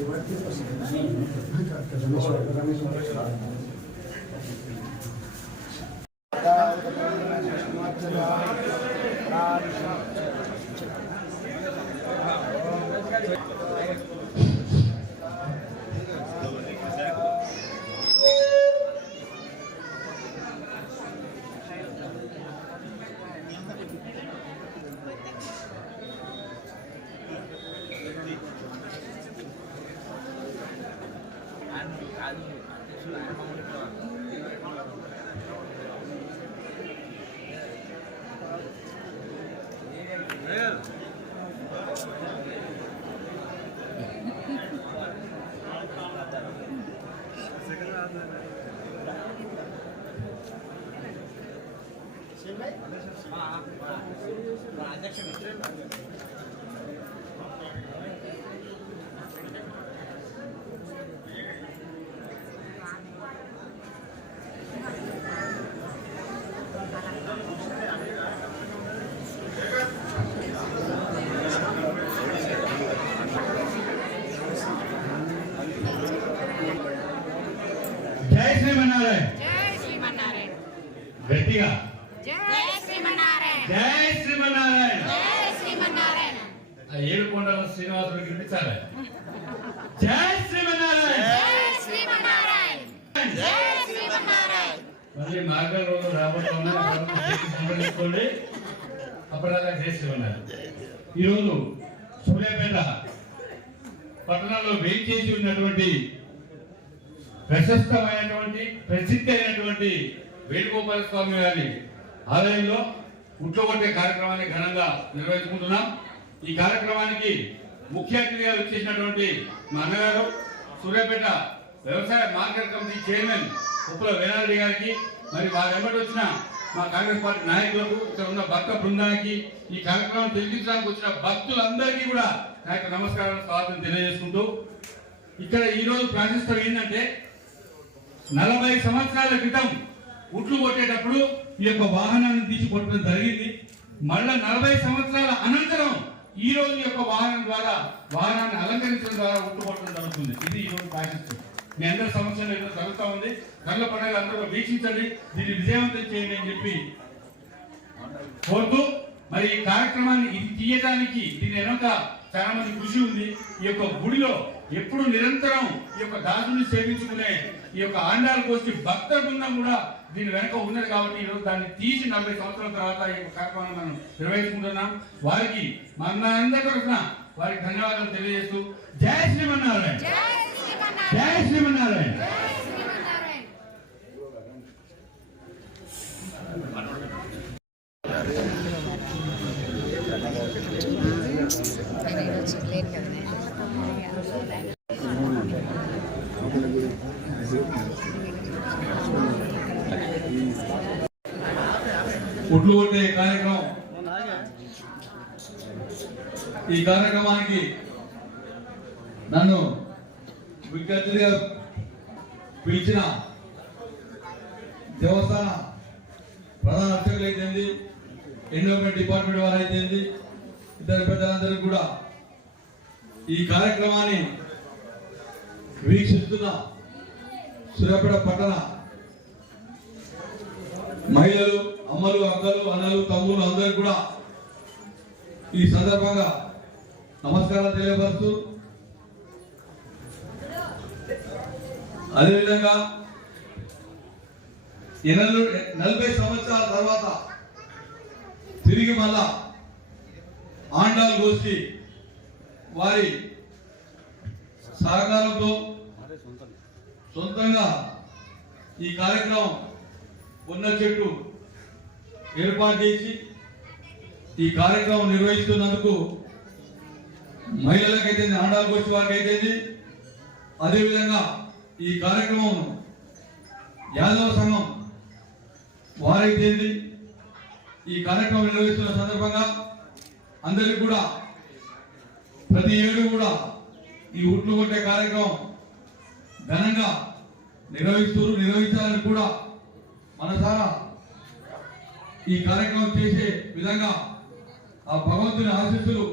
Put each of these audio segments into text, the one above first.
జై శ్రీమన్నారాయణ జై శ్రీమన్నారాయణ గట్టిగా జై శ్రీమన్నారాయణ జై శ్రీమన్నారాయణ జై శ్రీమన్నారాయణ ఆ ఏడు కొండల వినిపించాలి జై శ్రీమన్నారాయణ. మళ్ళీ మార్గం రోజు అప్పటిదాకా జై శ్రీమన్నారాయణ. ఈరోజు సూర్యాపేట పట్టణంలో వెయిట్ చేసి ఉన్నటువంటి ప్రశస్తమైనటువంటి ప్రసిద్ధి అయినటువంటి వేణుగోపాల స్వామి వారి ఆలయంలో ఉట్లగొట్టే కార్యక్రమాన్ని ఘనంగా నిర్వహించుకుంటున్నాం. ఈ కార్యక్రమానికి ముఖ్య అతిథిగా వచ్చేసినటువంటి మా అన్నగారు సూర్యాపేట వ్యవసాయ market committee chairman Uppula Venareddy గారికి మరి వారి వెంబడి వచ్చిన మా కాంగ్రెస్ పార్టీ నాయకులకు ఇక్కడ ఉన్న భక్త బృందానికి ఈ కార్యక్రమం తెలిపించడానికి వచ్చిన భక్తులందరికీ కూడా నా యొక్క నమస్కారం స్వాగతం తెలియజేసుకుంటూ ఇక్కడ ఈరోజు రోజు ఏంటంటే నలభై సంవత్సరాల క్రితం ఉట్లు కొట్టేటప్పుడు ఈ యొక్క వాహనాన్ని తీసి కొట్టడం జరిగింది. మళ్ళా నలభై సంవత్సరాల అనంతరం ఈ రోజు యొక్క వాహనం ద్వారా వాహనాన్ని అలంకరించడం ద్వారా ఉట్టుకోవడం జరుగుతుంది. ఇది ఈ రోజు ప్రాశస్తం మీ అందరి సమస్యలు ఏదో జరుగుతూ ఉంది. కళ్ళ పండుగ అందరూ వీక్షించండి. దీన్ని విజయవంతం చేయండి అని చెప్పి కోరుతూ మరి ఈ కార్యక్రమాన్ని ఇది తీయడానికి దీని వెనక చాలా మంది కృషి ఉంది. ఈ యొక్క గుడిలో ఎప్పుడు నిరంతరం ఈ యొక్క దాసుని సేవించుకునే ఈ యొక్క ఆండాల కోసి భక్త బృందం కూడా దీని వెనక ఉన్నది కాబట్టి ఈరోజు దాన్ని తీసి నలభై సంవత్సరాల తర్వాత ఈ కార్యక్రమాన్ని మనం నిర్వహించుకుంటున్నాం. వారికి మన అందరి తరఫున వారికి ధన్యవాదాలు తెలియజేస్తూ జై శ్రీమన్నారాయణ జై శ్రీమన్నారాయణ జై శ్రీమన్నారాయణ జై శ్రీమన్నారాయణ ఉట్లు కొట్టే కార్యక్రమం. ఈ కార్యక్రమానికి నన్ను విద్యార్థిగా పిలిచిన దేవస్థాన ప్రధాన అర్చకులు అయితేంది ఎండోమెంట్ డిపార్ట్మెంట్ వారు అయితేంది ఇద్దరు పెద్దలందరూ కూడా ఈ కార్యక్రమాన్ని వీక్షిస్తున్న సూర్యాపేట పట్టణ మహిళలు అమ్మలు అక్కలు అన్నలు తమ్ముళ్ళు అందరూ కూడా ఈ సందర్భంగా నమస్కారం తెలియపరుస్తూ అదేవిధంగా ఎనలు నలభై సంవత్సరాల తర్వాత తిరిగి మళ్ళా ఆండాల్ గోష్ఠి వారి సహకారంతో సొంతంగా ఈ కార్యక్రమం ఉన్న చెట్టు ఏర్పాటు చేసి ఈ కార్యక్రమం నిర్వహిస్తున్నందుకు మహిళలకైతే ఆడాలకు వచ్చి వారికి అయితే అదేవిధంగా ఈ కార్యక్రమం యాదవ సంఘం వారైతే ఈ కార్యక్రమం నిర్వహిస్తున్న సందర్భంగా అందరికీ కూడా ప్రతి ఏడు కూడా ఈ ఉట్లు కొట్టే కార్యక్రమం ఘనంగా నిర్వహిస్తూ నిర్వహించాలని కూడా మనసారా ఈ కార్యక్రమం చేసే విధంగా ఆ భగవంతుని ఆశీస్సులు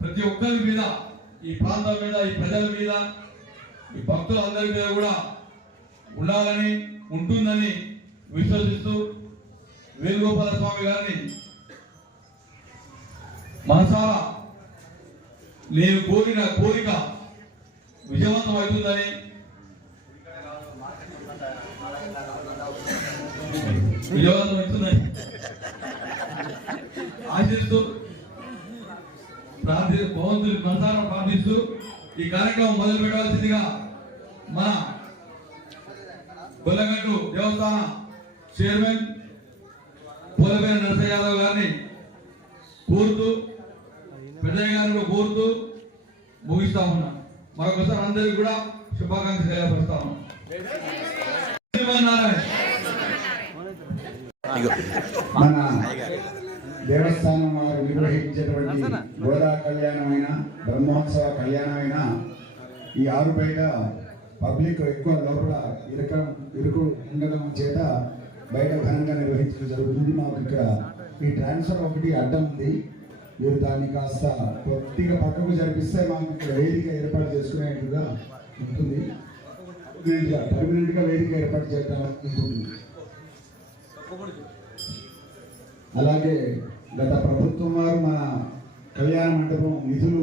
ప్రతి ఒక్కరి మీద ఈ ప్రాంతం మీద ఈ ప్రజల మీద ఈ భక్తులందరి మీద కూడా ఉండాలని ఉంటుందని విశ్వసిస్తూ వేణుగోపాల స్వామి గారిని మనసారా నేను కోరిన కోరిక విజయవంతం అవుతుందని విజయవంతం అవుతుందని ఆశిస్తూ ప్రార్థి భగవంతుని మనసారా ప్రార్థిస్తూ ఈ కార్యక్రమం మొదలు పెట్టవలసిందిగా మన గొల్లగట్టు దేవస్థాన చైర్మన్ పూలపేన నరసయ్య యాదవ్ గారిని కోరుతూ పెద్దయ్య గారిని కోరుతూ ముగిస్తా ఉన్నా. మరొకసారి అందరికీ కూడా శుభాకాంక్షలు తెలియపరుస్తా ఉన్నాం. శ్రీమన్నారాయణ. మన దేవస్థానం వారు నిర్వహించేటువంటి గోదా కళ్యాణమైన బ్రహ్మోత్సవ కళ్యాణమైన ఈ ఆరు బయట పబ్లిక్ ఎక్కువ లోపల ఇరుక ఇరుకు ఉండడం చేత బయట ఘనంగా నిర్వహించడం జరుగుతుంది. మాకు ఇక్కడ ఈ ట్రాన్స్ఫర్ ఒకటి అడ్డం ఉంది మీరు దాన్ని కాస్త కొద్దిగా పక్కకు జరిపిస్తే మాకు వేదిక ఏర్పాటు చేసుకునేట్టుగా ఉంటుంది. పర్మనెంట్గా వేదిక ఏర్పాటు చేయడం ఉంటుంది అలాగే గత ప్రభుత్వం వారు మన కళ్యాణ మండపం నిధులు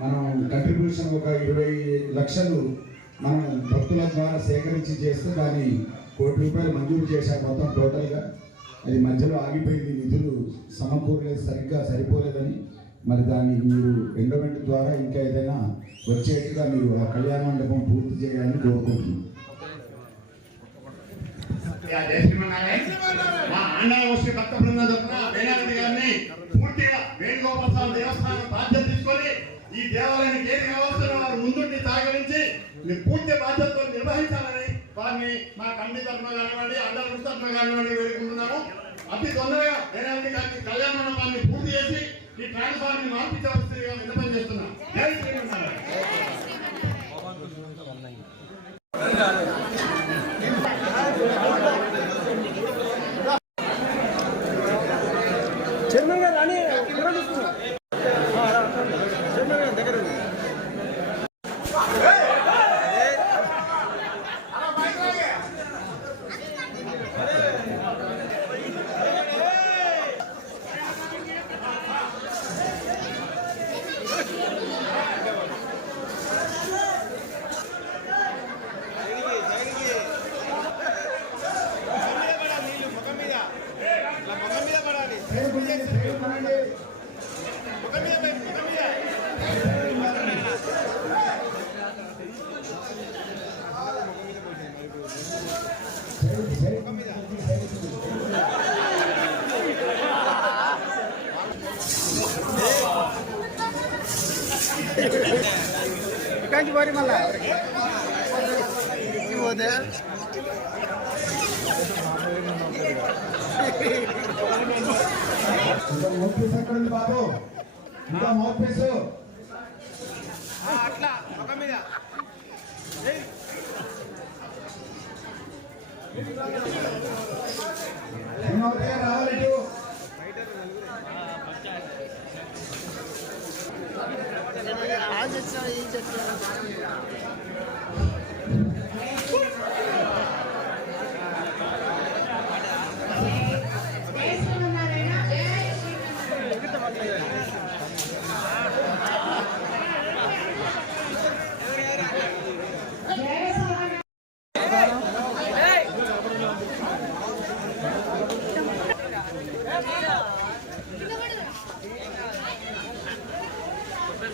మనం కంట్రిబ్యూషన్ ఒక ఇరవై లక్షలు మనం భక్తుల ద్వారా సేకరించి చేస్తే దాన్ని కోటి రూపాయలు మంజూరు చేశారు మొత్తం టోటల్గా. అది మధ్యలో ఆగిపోయింది నిధులు సమకూరలేదు సరిగ్గా సరిపోలేదని. మరి దాన్ని మీరు ఎండోమెంట్ ద్వారా ఇంకా ఏదైనా వచ్చేట్టుగా మీరు ఆ కళ్యాణ మండపం పూర్తి చేయాలని కోరుకుంటున్నాను యా, జై భక్త బృందం తరఫున వేలారెడ్డి గారిని పూర్తిగా వేణుగోపాల స్వామి దేవస్థానం బాధ్యత తీసుకొని ఈ దేవాలయానికి ఏది కావాల్సిన వారు ముందుండి సహకరించి పూర్తి బాధ్యతతో నిర్వహించాలని వారిని మా కమిటీ తరఫున కానివ్వండి ఆండాల తరఫున కానివ్వండి వేడుకుంటున్నాము. అతి తొందరగా వేలారెడ్డి గారికి కళ్యాణ మండపాన్ని పూర్తి చేసి ఈ ట్రాన్స్ఫార్మర్ మార్పించవలసిందిగా విన్నపం చేస్తున్నాం. జై శ్రీమన్నారాయణ చైర్మన్ గారు రాని దూరం తీసుకున్నా చైర్మన్ గారు దగ్గర ఉంది. ఇక్కడికి పోరి మళ్ళా. పోతే బాబు ఇంకా అట్లా ఒక మీద రావాలి ఇటు జై శ్రీమన్నారాయణ జై శ్రీమన్నారాయణ జై శ్రీమన్నారాయణ వేరేనా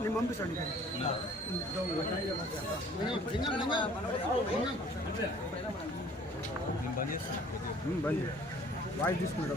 నేను పంపిస్తాను బంద్ వాయిస్ తీసుకున్నాడు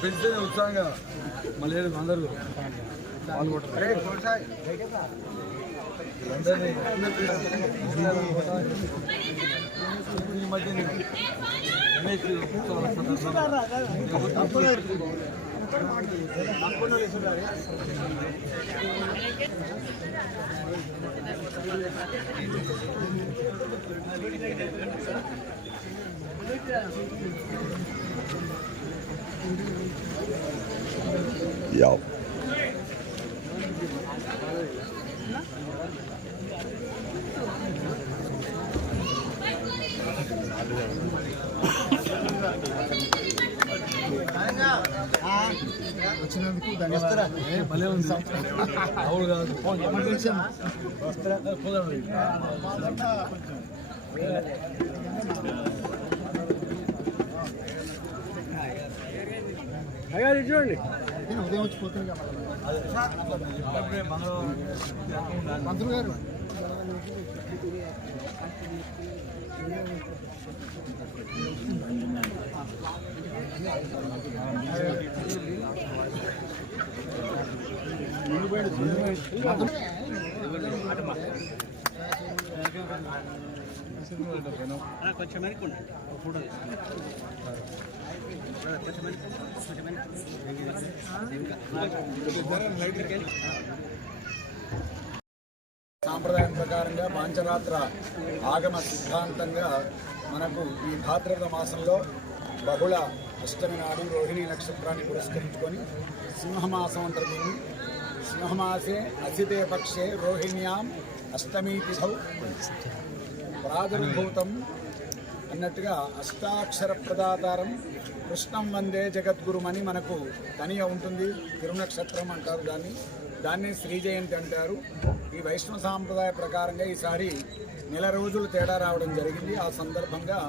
పెంచితేనే ఉత్సాహంగా మళ్ళీ అందరూ పాల్గొంటారు ఈ మధ్య Yep. చూడండి ఉదయం వచ్చి పోతుంది మంత్రులు గారు కొంచెం అనుకోండి ఫోటో సాంప్రదాయం ప్రకారంగా పాంచరాత్ర ఆగమ సిద్ధాంతంగా మనకు ఈ భాద్రపద మాసంలో బహుళ అష్టమి నాడు రోహిణి నక్షత్రాన్ని పురస్కరించుకొని సింహమాసం అంటారు దీన్ని. సింహమాసే అసితే పక్షే రోహిణ్యాం అష్టమీ తిథౌ ప్రాదుర్భూతం అన్నట్టుగా అష్టాక్షర ప్రదాతారం కృష్ణం వందే జగద్గురుమని మనకు తనియ ఉంటుంది। తిరునక్షత్రం అంటారు దాన్ని। దాన్ని శ్రీ జయంతి అంటారు। ఈ వైష్ణవ సాంప్రదాయ ప్రకారంగా ఈసారి నెల రోజులు తేడా రావడం జరిగింది। ఆ సందర్భంగా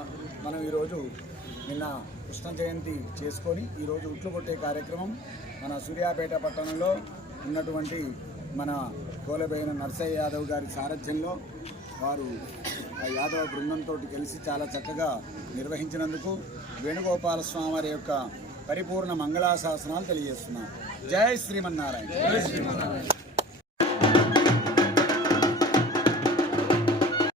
మనం ఈరోజు నిన్న కృష్ణ జయంతి చేసుకొని ఈరోజు ఉట్లు కొట్టే కార్యక్రమం మన సూర్యాపేట పట్టణంలో ఉన్నటువంటి మన కోలబోయిన నర్సయ్య యాదవ్ గారి సారథ్యంలో వారు ఆ యాదవ బృందంతో కలిసి చాలా చక్కగా నిర్వహించినందుకు వేణుగోపాల స్వామి వారి యొక్క పరిపూర్ణ మంగళాశాసనాలు తెలియజేస్తున్నాం. జై శ్రీమన్నారాయణ.